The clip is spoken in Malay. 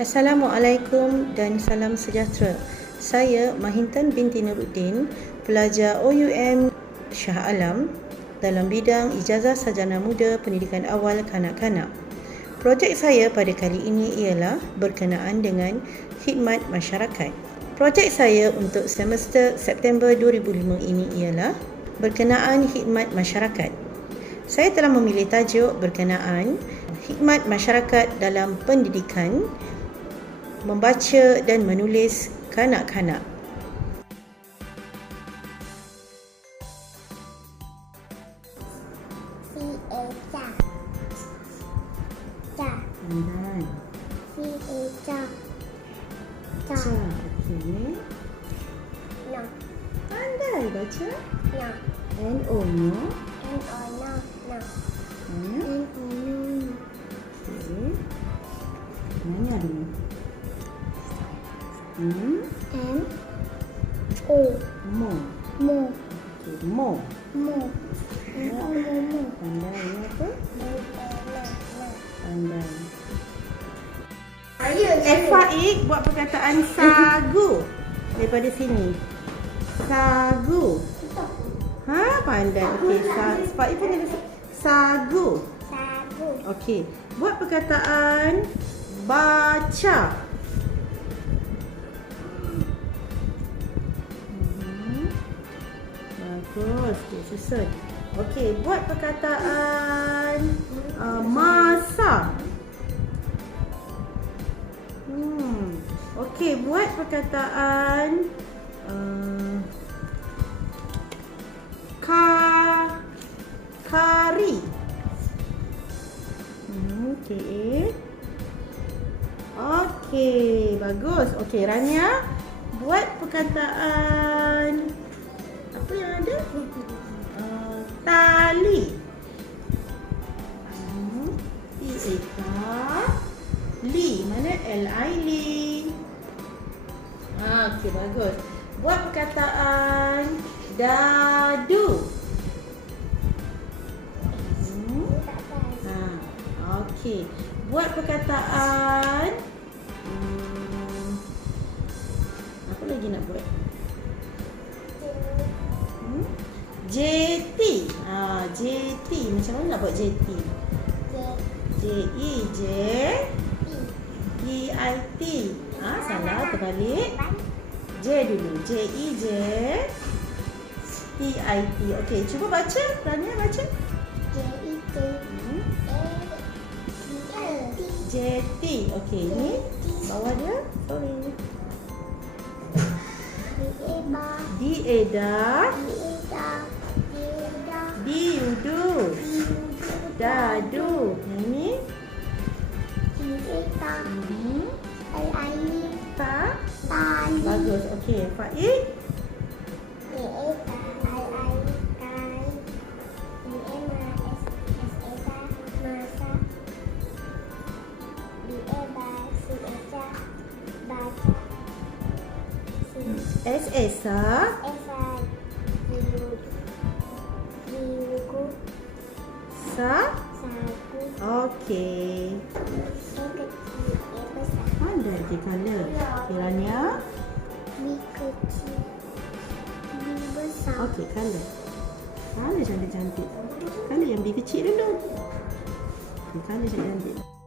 Assalamualaikum dan salam sejahtera. Saya Mahintan binti Nuruddin, pelajar OUM Shah Alam dalam bidang Ijazah Sarjana Muda Pendidikan Awal Kanak-Kanak. Projek saya pada kali ini ialah berkenaan dengan khidmat masyarakat. Projek saya untuk semester September 2005 ini ialah berkenaan khidmat masyarakat. Saya telah memilih tajuk berkenaan khidmat masyarakat dalam pendidikan, membaca dan menulis kanak-kanak. No. Pandai baca? No. N-O, no? N-O, no, no. Hmm. M O Mo. mo Okey. Mo. mo M O mo mo Pandai ni apa? M O Pandai. Faik buat perkataan sagu daripada sini. Sagu. Ha, pandai. Okey, sa Faik pun sa- sagu. Sagu Okey, buat perkataan baca. Bagus, okay, susun. Okey, buat perkataan uh, masak. Hmm. Okey, buat perkataan uh, ka kari. Hmm, okey. Okey, bagus. Okey, Rania buat perkataan Li. Mana L-I Li? Ah, okey, bagus. Buat perkataan dadu. Hmm. Ha, okey. Buat perkataan hmm, apa lagi nak buat? Hmm? JT. Ha, JT. Macam mana nak buat JT? J E J T I T. Ha, salah terbalik. J dulu. J E J T I T. Okey, cuba baca. Rania baca. J I T Hmm. A T JT. Okey, ni bawah dia. Sorry. D A D A. D A da D A D U do. Dadu. Yang ni. Hmm. Tali Bagus. Okey, Faik. Ma S S A ta masa D A ba C A ta baca C S S A. S A Diu Diuku Sa. Okey. Ada lagi. Okey, Rania. B kecil B besar Okey, colour. Colour cantik-cantik. Colour yang lebih kecil dulu. Okey, colour cantik-cantik.